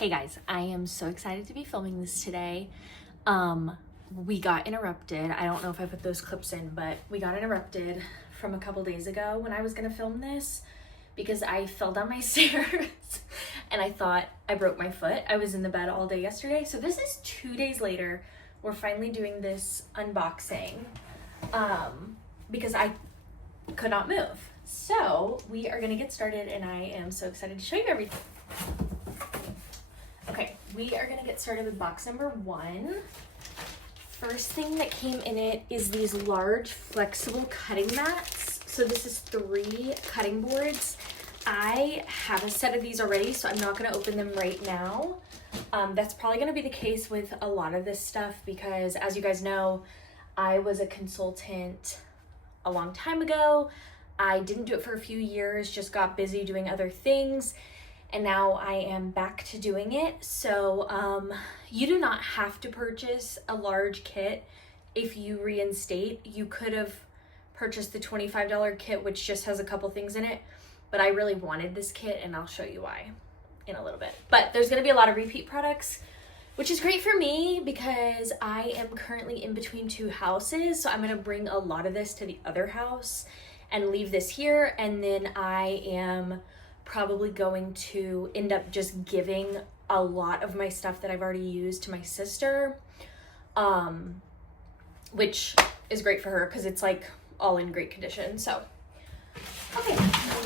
Hey guys, I am so excited to be filming this today. We got interrupted. I don't know if I put those clips in, but we got interrupted from a couple days ago when I was gonna film this because I fell down my stairs and I thought I broke my foot. I was in the bed all day yesterday. So this is 2 days later. We're finally doing this unboxing because I could not move. So we are gonna get started and I am so excited to show you everything. Okay, we are gonna get started with box number 1. First thing that came in it is these large flexible cutting mats. So this is 3 cutting boards. I have a set of these already, so I'm not gonna open them right now. That's probably gonna be the case with a lot of this stuff because, as you guys know, I was a consultant a long time ago. I didn't do it for a few years, just got busy doing other things. And now I am back to doing it. So you do not have to purchase a large kit if you reinstate. You could have purchased the $25 kit, which just has a couple things in it, but I really wanted this kit and I'll show you why in a little bit. But there's gonna be a lot of repeat products, which is great for me because I am currently in between 2 houses. So I'm gonna bring a lot of this to the other house and leave this here. And then I am probably going to end up just giving a lot of my stuff that I've already used to my sister, which is great for her because it's like all in great condition. So, okay,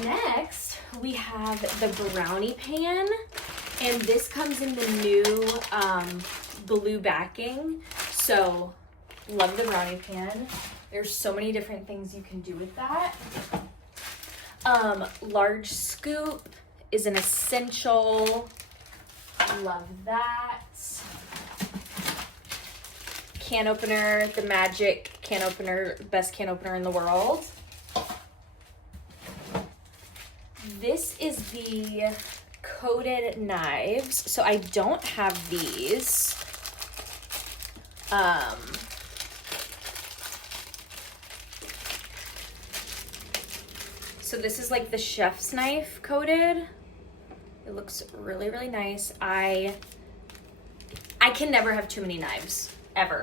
next we have the brownie pan, and this comes in the new blue backing. So, love the brownie pan. There's so many different things you can do with that. Large scoop is an essential. Love that. Can opener, the magic can opener, best can opener in the world. This is the coated knives. So I don't have these. So this is like the chef's knife coated. It looks really, really nice. I can never have too many knives, ever.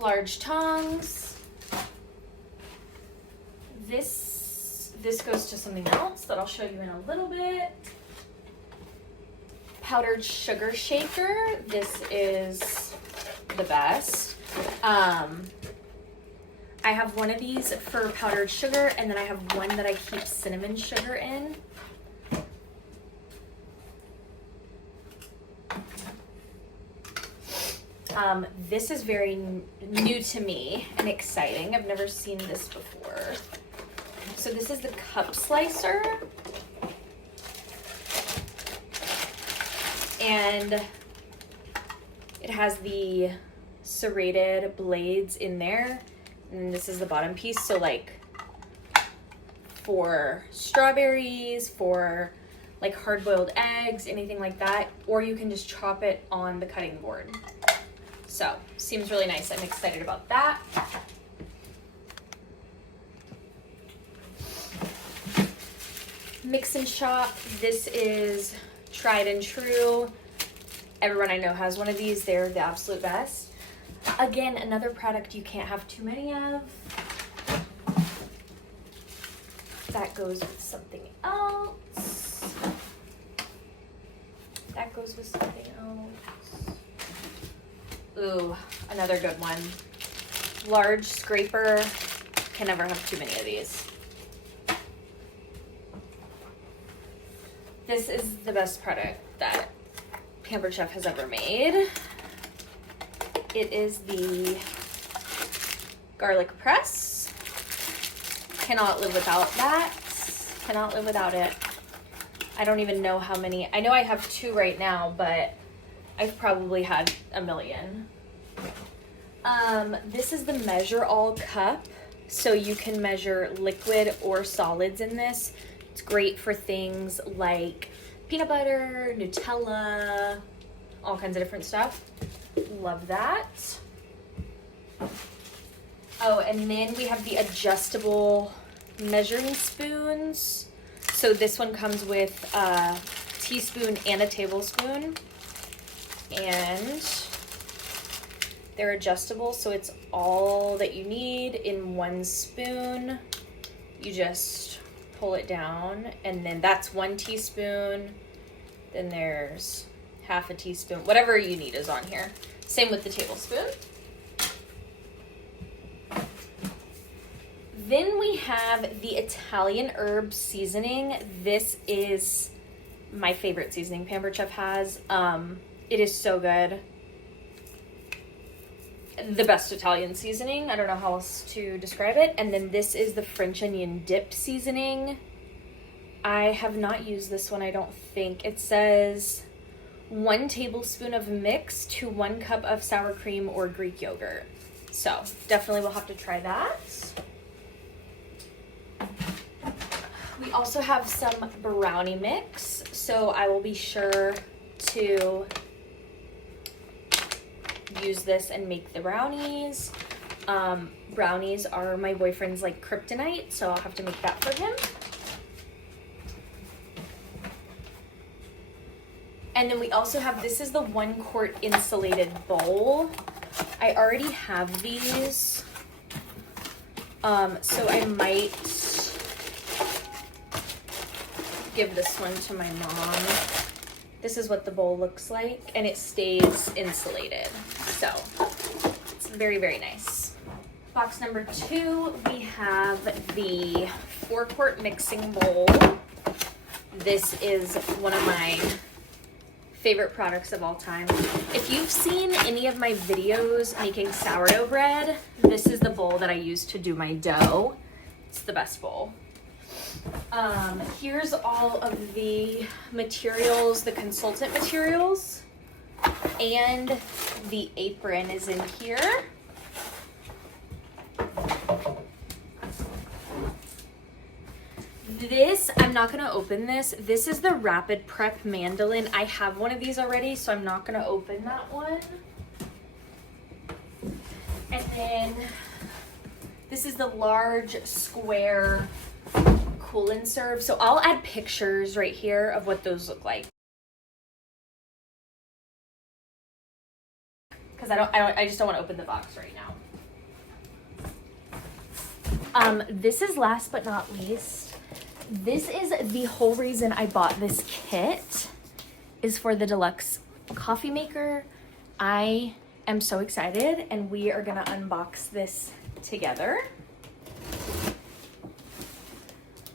Large tongs. This goes to something else that I'll show you in a little bit. Powdered sugar shaker. This is the best. I have one of these for powdered sugar, and then I have one that I keep cinnamon sugar in. This is very new to me and exciting. I've never seen this before. So this is the cup slicer. And it has the serrated blades in there. And this is the bottom piece, so like for strawberries, for like hard-boiled eggs, anything like that, or you can just chop it on the cutting board. So, seems really nice. I'm excited about that. Mix and Shop. This is tried and true. Everyone I know has one of these. They're the absolute best. Again, another product you can't have too many of. That goes with something else. That goes with something else. Ooh, another good one. Large scraper. Can never have too many of these. This is the best product that Pampered Chef has ever made. It is the garlic press. Cannot live without that. Cannot live without it. I don't even know how many. I know I have 2 right now, but I've probably had a million. This is the Measure All cup. So you can measure liquid or solids in this. It's great for things like peanut butter, Nutella, all kinds of different stuff. Love that. Oh, and then we have the adjustable measuring spoons. So this one comes with a teaspoon and a tablespoon, and they're adjustable, so it's all that you need in one spoon. You just pull it down, and then that's 1 teaspoon. Then there's half a teaspoon. Whatever you need is on here. Same with the tablespoon. Then we have the Italian herb seasoning. This is my favorite seasoning Pampered Chef has. It is so good. The best Italian seasoning. I don't know how else to describe it. And then this is the French onion dip seasoning. I have not used this one, I don't think. It says 1 tablespoon of mix to 1 cup of sour cream or Greek yogurt. So definitely we'll have to try that. We also have some brownie mix, so I will be sure to use this and make the brownies. Brownies are my boyfriend's like kryptonite, so I'll have to make that for him. And then we also have, this is the 1 quart insulated bowl. I already have these, so I might give this one to my mom. This is what the bowl looks like, and it stays insulated. So it's very, very nice. Box number 2, we have the 4 quart mixing bowl. This is one of my favorite products of all time. If you've seen any of my videos making sourdough bread, this is the bowl that I use to do my dough. It's the best bowl. Here's all of the materials, the consultant materials, and the apron is in here. This, I'm not gonna open this. This is the Rapid Prep Mandolin. I have one of these already, so I'm not gonna open that one. And then this is the large square cool and serve. So I'll add pictures right here of what those look like. Because I just don't want to open the box right now. This is last but not least. This is the whole reason I bought this kit, is for the deluxe coffee maker. I am so excited, and we are gonna unbox this together.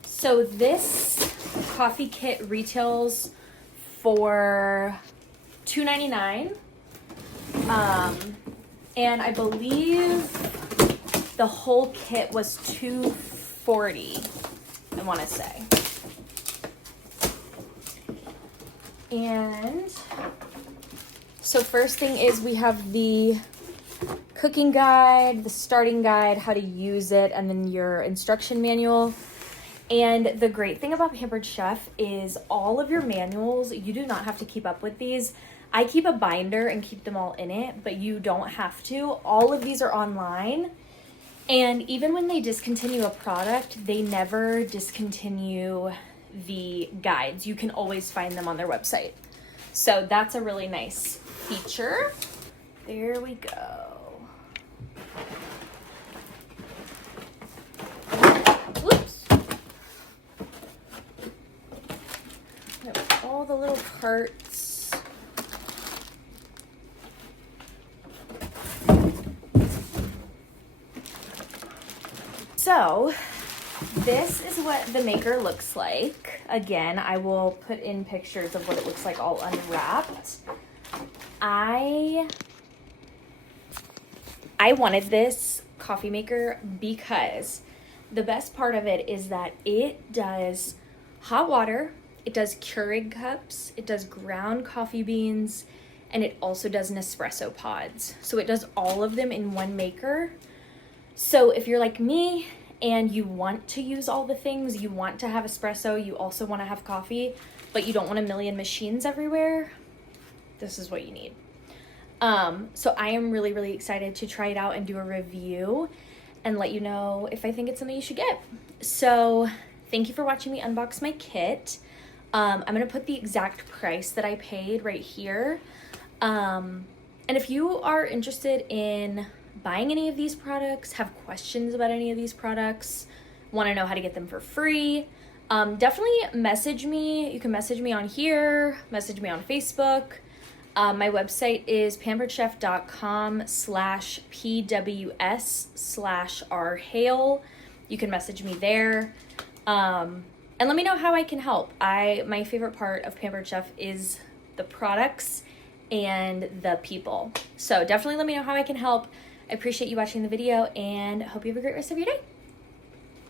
So this coffee kit retails for $2.99, and I believe the whole kit was $2.40. I want to say. And so first thing is we have the cooking guide, the starting guide, how to use it, and then your instruction manual. And the great thing about Pampered Chef is all of your manuals, you do not have to keep up with these. I keep a binder and keep them all in it, but you don't have to. All of these are online. And even when they discontinue a product, they never discontinue the guides. You can always find them on their website. So that's a really nice feature. There we go. Whoops. All the little parts. So this is what the maker looks like. Again, I will put in pictures of what it looks like all unwrapped. I wanted this coffee maker because the best part of it is that it does hot water, it does Keurig cups, it does ground coffee beans, and it also does Nespresso pods. So it does all of them in one maker. So if you're like me and you want to use all the things, you want to have espresso, you also want to have coffee, but you don't want a million machines everywhere, this is what you need. So I am really, really excited to try it out and do a review and let you know if I think it's something you should get. So thank you for watching me unbox my kit. I'm gonna put the exact price that I paid right here. And if you are interested in buying any of these products, have questions about any of these products, want to know how to get them for free, definitely message me. You can message me on here, message me on Facebook. My website is pamperedchef.com/pws/rhale. You can message me there. And let me know how I can help. My favorite part of Pampered Chef is the products and the people. So definitely let me know how I can help. I appreciate you watching the video and hope you have a great rest of your day.